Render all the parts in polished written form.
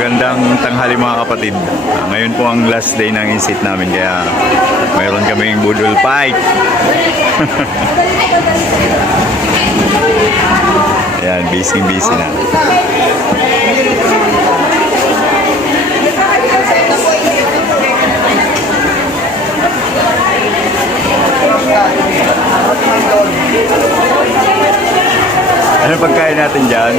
Magandang tanghali mga kapatid. Ngayon po ang last day ng insit namin kaya mayroon kaming budol fight. Ayan, busy na. Ano pagkain natin dyan?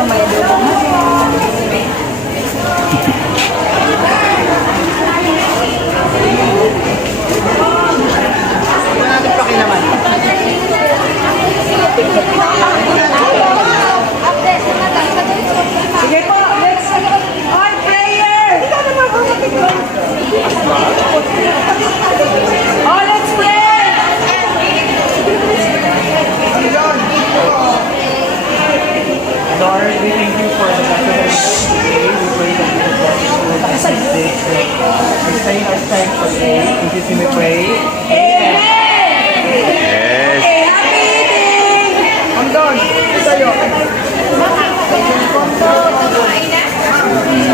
May adobo. Sige po, let's on prayer! Oh, let's pray! Lord, we thank you for the blessed day. We pray that you will bless us with this day. We say our thanks for today. In Jesus' name we pray. Amen. Yes. Happy eating! I'm done. Sa'yo.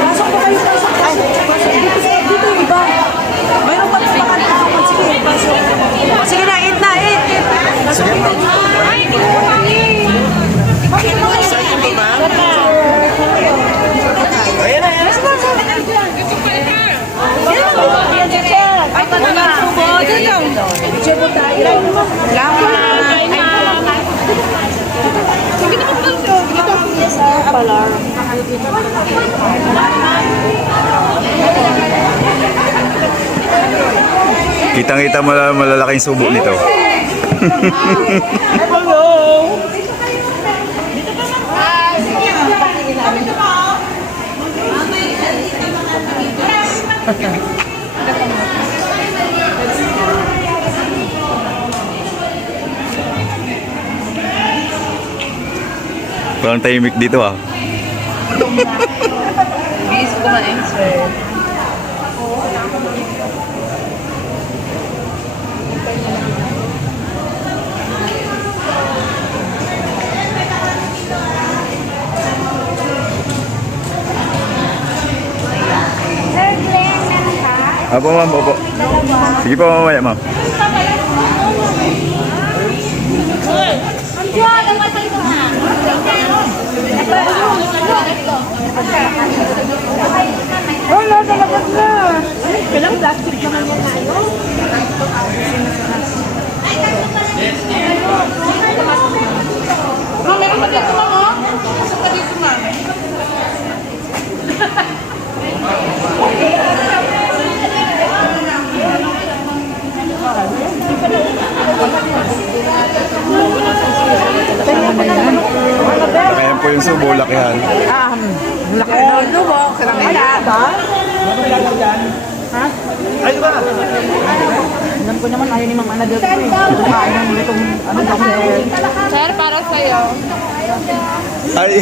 Pasok po kayo, pasok. Dito yung iba. Mayroon pa rin pakanta. Sige, pasok. Sige na, eat na, eat. Pasok dito. Ay, hindi ko pa eat. Bakit mo kayo? Sa'yo ba, ma'am? Ayan na, ayan. Ay, ito na nga. Dito. Dito tayo. Sige na po. Dito. Pala. Kitang-kita mo lang malalaking subo nito. Parang tahimik dito ah. Bis kumain, sir. Apo ma'am, opo. Sige po mamaya ma'am. Wala talaga na. Kailang plastic naman yan tayo. Ma'am, meron pa dito ma'am, oh. Pasok ka dito ma'am. Ayan po yung subo, lakihan. Laki na ito mo. Kaya ba? Ha? Ay, ba? Alam ko naman, ayaw ni Mang Anadel ko eh. Kumain ng itong ano daw sir. Sir, para sa'yo. Ay.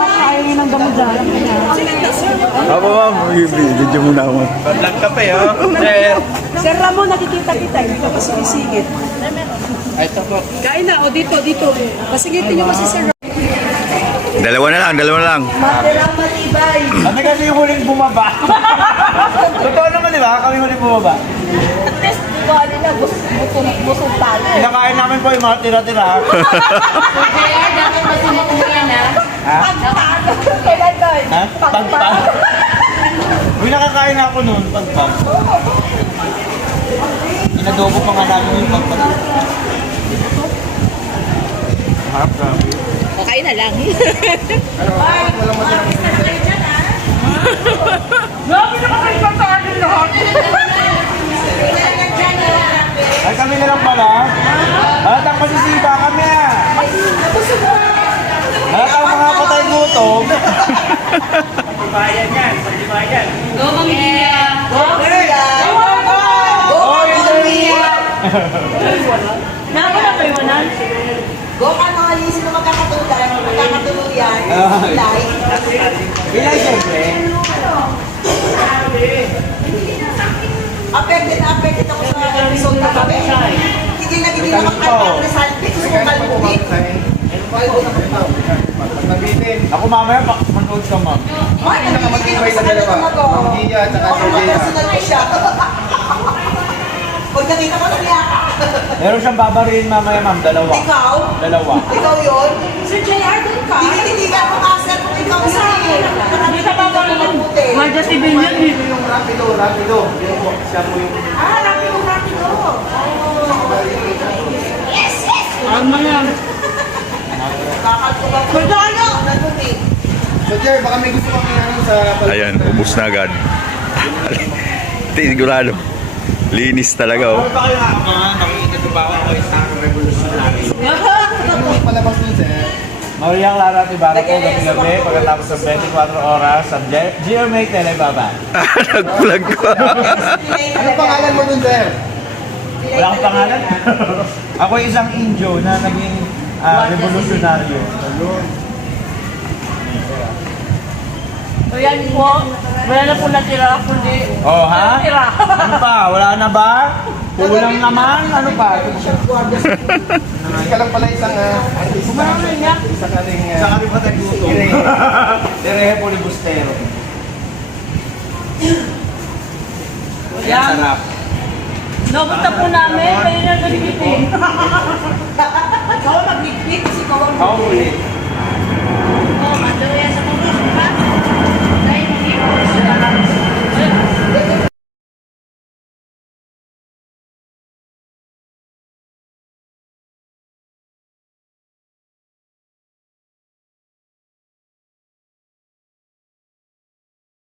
Ayaw niya ng gamot dyan. Apo ma'am, video muna ako. Vlog ka pa yun. Sir. Sir Ramon, nakikita kita. Hindi ka pa sumisigit. Ay, ito po. Kain na. O dito. Pasigitin niyo kasi Sir Ramon. Dalawa na lang. Matirang matibay. Kami kasi yung huling bumaba. Totoo naman, di ba? Kami huling bumaba. At least, di ba, alin na, busog talo. Pinakain namin po yung mga tira-tira. Kaya, dapat masamot mo yan, ha? Ha? Pagpag. Kailan doon? Ha? Pagpag. Uy, nakakain na ako noon. Pagpag. Inadobo pa nga namin yung pagpag. Harap ka. Kakain na lang. Ay, kami na lang pala. Halatang masisipa kami ah. Halatang mga patay gutom. Pagdibayan yan, pagdibayan. Go, Manggia! Go, Manggia! Oh, Manggia! Nako na kayo na. Go ka na alis na magkakatuluyan. Bilay. Bilay siyempre. Affected ako sa episode na kami. nagigil na gigil naman kayo ang resalte. Gusto mo kalbuhin. Ako mamaya, mag-coach ka, ma'am. Ay, nagigil ako sa kanila ako. Personal ko siya. Pag nakita ko, nagiyaka. Meron siyang babarilin mamaya, ma'am. Dalawa. Ikaw? Dalawa. Ikaw yun? Sir JR, doon ka. Tinititigan mo kasi kung ikaw sa akin. Hindi ka babarilin. Madya civilian eh. Yung rapido. Siya po yung... Ah, rapido. Yes! Ano yan? Bakal ko ba? Kung ano? Nandun eh. So, Jer, baka may gusto kang ano sa... Ayan, ubus na agad. Sigurado. Linis talaga oh. Pa kayo nakakapangan, nakikita ko ba ako isang revolutionary? Yung palabas nun, sir. Maria Clara Tibarra po, gabi-gabi, pagkatapos ng 24 oras sa GMA Telebaba. Nagpulag ko. Ano pangalan mo dun, sir? Wala akong pangalan. Ako isang Indio na naging revolutionaryo. Ayun. O yan po. Wala na po natira, kundi. Oh, ha? Natira. Ano pa? Wala na ba? Kulang naman? Ano pa? Ka lang pala isang artista. Kumano na niya? Isa ka rin... Isa ka rin ba tagluto? Direhe po ni Bustero. Yan. Sarap. Napunta po namin, kayo na nagbitin. Ikaw ang magligpit kasi ikaw ang Ako ulit. Oh, mandalo yan sa